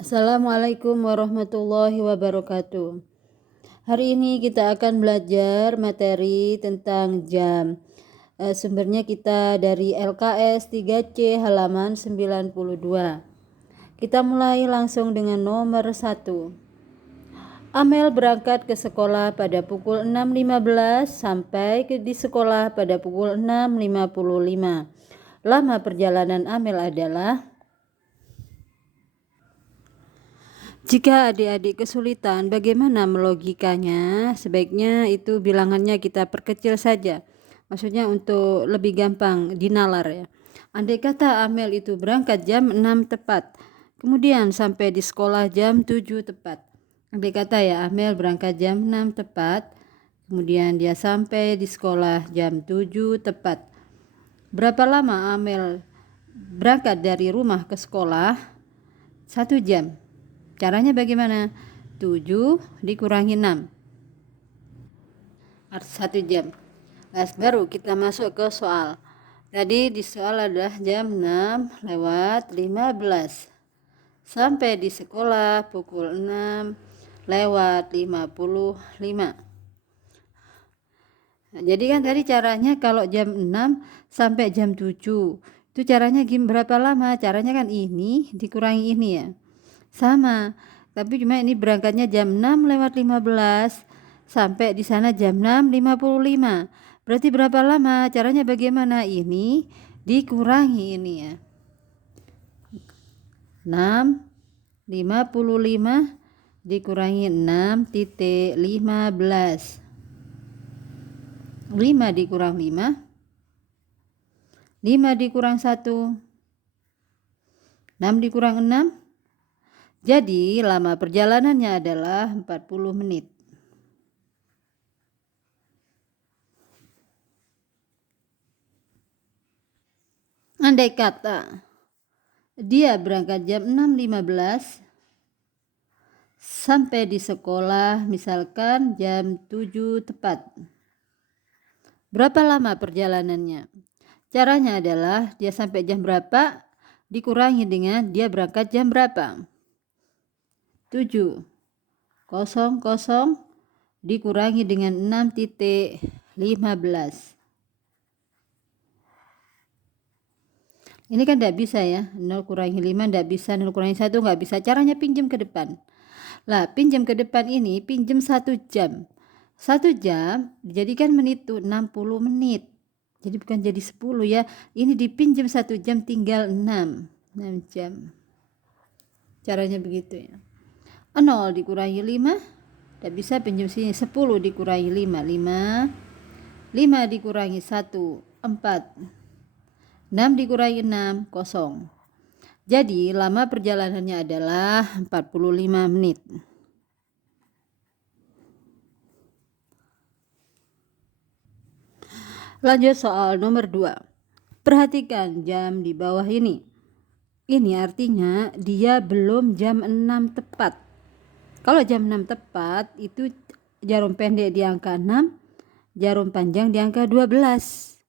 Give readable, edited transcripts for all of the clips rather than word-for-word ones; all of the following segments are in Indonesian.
Assalamualaikum warahmatullahi wabarakatuh. Hari ini kita akan belajar materi tentang jam. Sumbernya kita dari LKS 3C halaman 92. Kita mulai langsung dengan nomor 1. Amel berangkat ke sekolah pada pukul 6.15 sampai di sekolah pada pukul 6.55. Lama perjalanan Amel adalah. Jika adik-adik kesulitan bagaimana melogikanya, sebaiknya itu bilangannya kita perkecil saja. Maksudnya untuk lebih gampang dinalar ya. Andai kata Amel itu berangkat jam 6 tepat, kemudian sampai di sekolah jam 7 tepat. Andai kata ya Amel berangkat jam 6 tepat, kemudian dia sampai di sekolah jam 7 tepat. Berapa lama Amel berangkat dari rumah ke sekolah? 1 jam. Caranya bagaimana? 7 dikurangi 6. Arti 1 jam. Nah, baru kita masuk ke soal. Tadi di soal adalah jam 6:15. Sampai di sekolah pukul 6:55. Nah, jadi kan tadi caranya kalau jam 6 sampai jam 7. Itu caranya berapa lama? Caranya kan ini dikurangi ini ya. Sama, tapi cuma ini berangkatnya jam 6:15 sampai di sana jam 6:55. Berarti berapa lama? Caranya bagaimana? Ini dikurangi ini ya. 6:55 dikurangi 6:15. 5 dikurang 5. 5 dikurang 1. 6 dikurang 6. Jadi lama perjalanannya adalah 40 menit. Andai kata dia berangkat jam 6:15 sampai di sekolah misalkan jam 7 tepat. Berapa lama perjalanannya? Caranya adalah dia sampai jam berapa dikurangi dengan dia berangkat jam berapa. 7:00 dikurangi dengan 6:15. Ini kan tidak bisa ya, 0 kurangi 5 tidak bisa, 0 kurangi 1 nggak bisa. Caranya pinjam ke depan. Lah, pinjam ke depan ini, pinjam 1 jam. 1 jam dijadikan menit tuh 60 menit. Jadi bukan jadi 10 ya. Ini dipinjam 1 jam tinggal 6 jam. Caranya begitu ya. 0 dikurangi 5, tidak bisa pinjam sini. 10 dikurangi 5, 5 dikurangi 1, 4. 6 dikurangi 6, 0. Jadi lama perjalanannya adalah 45 menit. Lanjut soal nomor 2. Perhatikan jam di bawah ini. Ini artinya dia belum jam 6 tepat. Kalau jam 6 tepat itu jarum pendek di angka 6, jarum panjang di angka 12.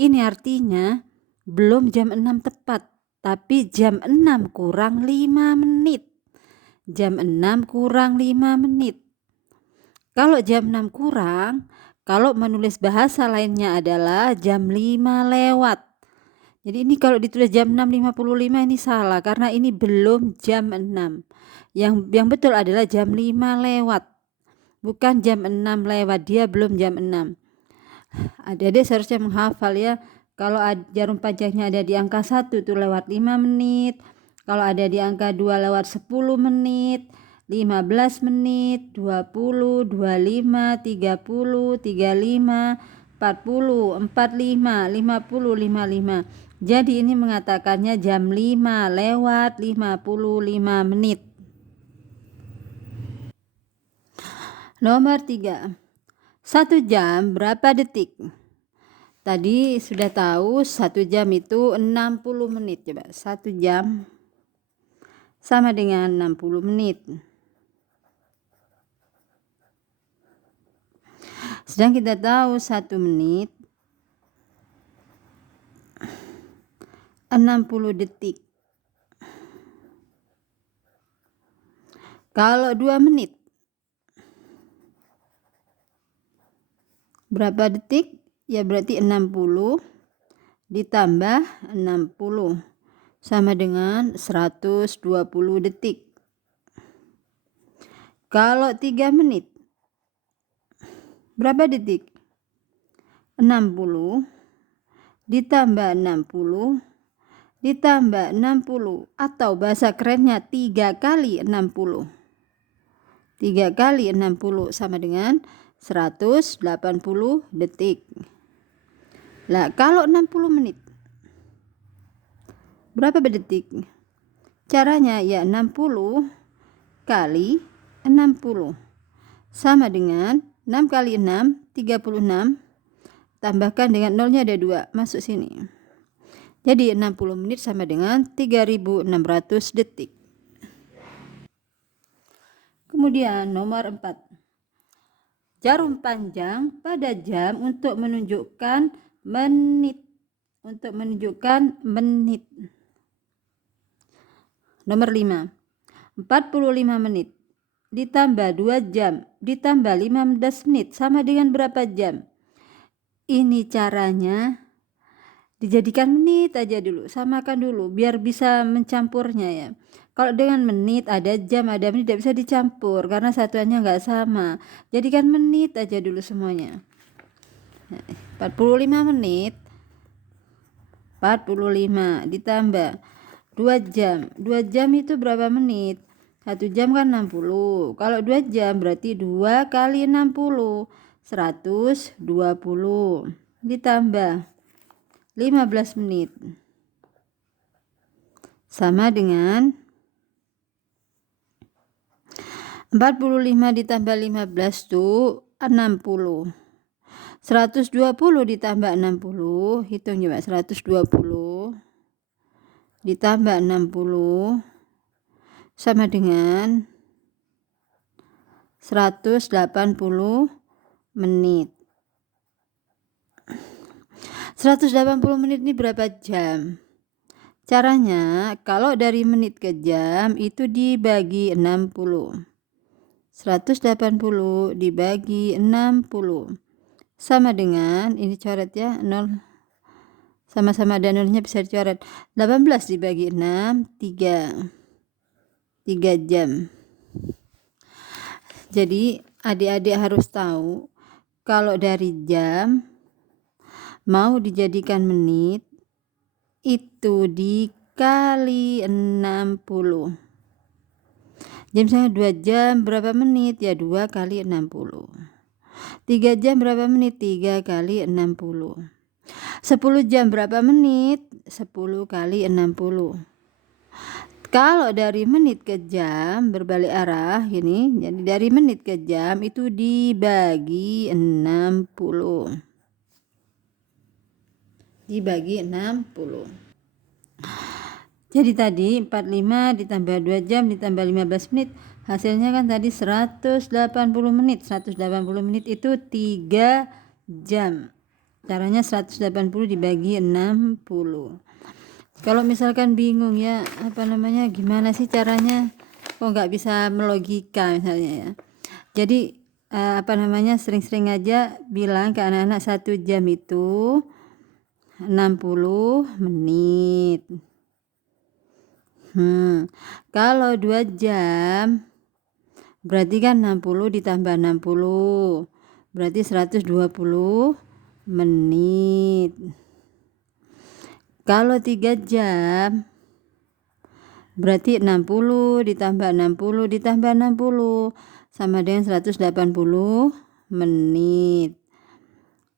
Ini artinya belum jam 6 tepat, tapi jam 6 kurang 5 menit. Jam 6 kurang 5 menit. Kalau jam 6 kurang, kalau menulis bahasa lainnya adalah jam 5 lewat. Jadi ini kalau ditulis jam 6.55 ini salah karena ini belum jam 6. Yang betul adalah jam 5 lewat. Bukan jam 6 lewat, dia belum jam 6. Adik-adik seharusnya menghafal ya. Kalau jarum panjangnya ada di angka 1 itu lewat 5 menit. Kalau ada di angka 2 lewat 10 menit. 15 menit, 20, 25, 30, 35, 40, 45, 50, 55. Jadi ini mengatakannya jam 5 lewat 55 menit. Nomor 3. 1 jam berapa detik? Tadi sudah tahu 1 jam itu 60 menit. Coba 1 jam sama dengan 60 menit. Sedang kita tahu 1 menit 60 detik. Kalau 2 menit, berapa detik? Ya berarti 60 ditambah 60 sama dengan 120 detik. Kalau 3 menit, berapa detik? 60 ditambah 60 ditambah 60, atau bahasa kerennya 3 kali 60. 3 kali 60 sama dengan 180 detik. Lah, kalau 60 menit, berapa detik? Caranya ya 60 kali 60 sama dengan 6 kali 6, 36. Tambahkan dengan nolnya ada 2, masuk sini. Jadi 60 menit sama dengan 3600 detik. Kemudian nomor 4. Jarum panjang pada jam untuk menunjukkan menit. Nomor 5. 45 menit ditambah 2 jam ditambah 15 menit sama dengan berapa jam? Ini caranya dijadikan menit aja dulu, samakan dulu biar bisa mencampurnya ya. Kalau dengan menit ada jam ada menit tidak bisa dicampur karena satuannya nggak sama. Jadikan menit aja dulu semuanya. 45 menit 45 ditambah 2 jam. 2 jam itu berapa menit? 1 jam kan 60. Kalau 2 jam berarti 2 kali 60, 120 ditambah 15 menit sama dengan 45 ditambah 15 itu 60. 120 ditambah 60, hitung coba. 120 ditambah 60 sama dengan 180 menit. 180 menit ini berapa jam? Caranya kalau dari menit ke jam itu dibagi 60. 180 dibagi 60 sama dengan, ini coret ya, 0. Sama-sama ada nolnya bisa dicoret. 18 dibagi 6, 3 jam. Jadi adik-adik harus tahu kalau dari jam mau dijadikan menit itu dikali 60. Jadi misalnya 2 jam berapa menit? Ya 2 kali 60. 3 jam berapa menit? 3 kali 60. 10 jam berapa menit? 10 kali 60. Kalau dari menit ke jam berbalik arah gini, jadi dari menit ke jam itu dibagi 60. Dibagi 60. Jadi tadi 45 ditambah 2 jam ditambah 15 menit, hasilnya kan tadi 180 menit. 180 menit itu 3 jam. Caranya 180 dibagi 60. Kalau misalkan bingung ya, gimana sih caranya? Kok nggak bisa melogika misalnya ya. Jadi sering-sering aja bilang ke anak-anak 1 jam itu 60 menit. Kalau 2 jam berarti kan 60 ditambah 60 berarti 120 menit. Kalau 3 jam berarti 60 ditambah 60 ditambah 60 sama dengan 180 menit.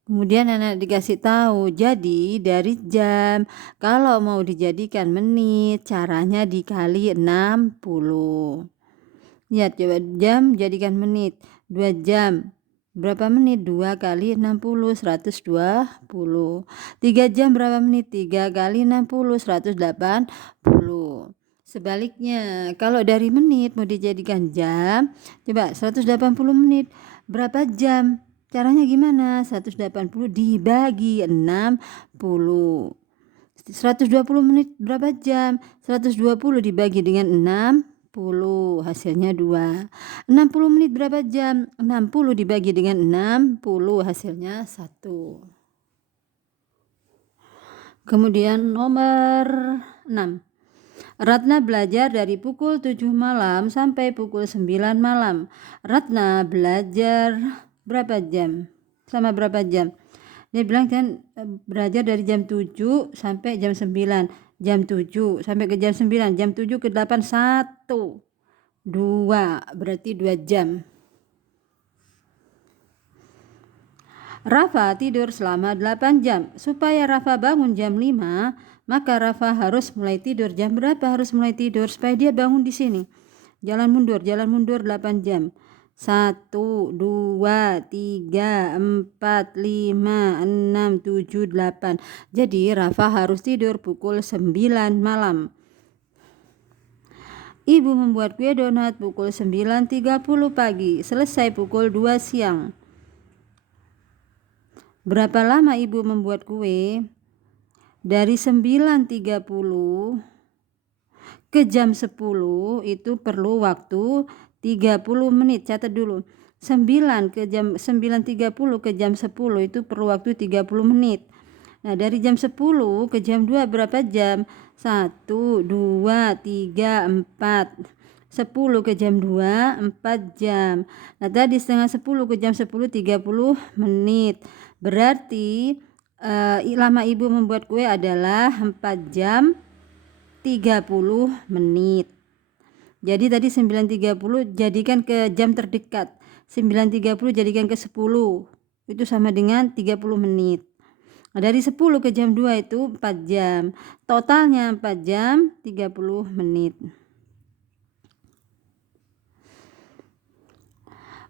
Kemudian anak dikasih tahu, jadi dari jam kalau mau dijadikan menit caranya dikali 60. Lihat coba, jam jadikan menit. 2 jam berapa menit? 2 kali 60, 120. 3 jam berapa menit? 3 kali 60, 180. Sebaliknya kalau dari menit mau dijadikan jam, coba 180 menit berapa jam? Caranya gimana? 180 dibagi 60. 120 menit berapa jam? 120 dibagi dengan hasilnya 2. 60 menit berapa jam? 60 dibagi dengan 60 hasilnya 1. Kemudian nomor 6. Ratna belajar dari pukul 7 malam sampai pukul 9 malam. Ratna belajar berapa jam? Selama berapa jam? Dia bilang kan belajar dari jam 7 sampai jam 9. Jam 7 sampai ke jam 9. Jam 7 ke 8, 1. 2, berarti 2 jam. Rafa tidur selama 8 jam. Supaya Rafa bangun jam 5, maka Rafa harus mulai tidur jam berapa? Harus mulai tidur supaya dia bangun di sini. Jalan mundur 8 jam. 1, 2, 3, 4, 5, 6, 7, 8. Jadi Rafa harus tidur pukul 9 malam. Ibu membuat kue donat pukul 9.30 pagi, selesai pukul 2 siang. Berapa lama ibu membuat kue? Dari 9.30 ke jam 10 itu perlu waktu 30 menit. Catat dulu. 9.30 ke jam 10 itu perlu waktu 30 menit. Nah, dari jam 10 ke jam 2 berapa jam? 1, 2, 3, 4. 10 ke jam 2, 4 jam. Nah, tadi setengah 10 ke jam 10, 30 menit. Berarti lama ibu membuat kue adalah 4 jam 30 menit. Jadi tadi 9.30 jadikan ke jam terdekat. 9.30 jadikan ke 10. Itu sama dengan 30 menit. Nah, dari 10 ke jam 2 itu 4 jam. Totalnya 4 jam 30 menit.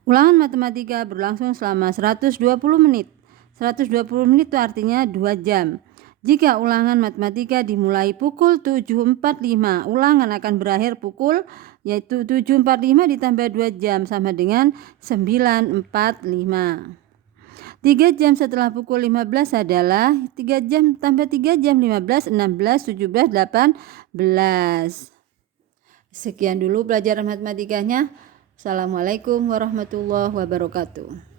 Ulangan matematika berlangsung selama 120 menit. 120 menit itu artinya 2 jam. Jika ulangan matematika dimulai pukul 7.45, ulangan akan berakhir pukul yaitu 7.45 ditambah 2 jam sama dengan 9.45. 3 jam setelah pukul 15 adalah 3 jam tambah 3 jam 15, 16, 17, 18. Sekian dulu pelajaran matematikanya. Assalamualaikum warahmatullahi wabarakatuh.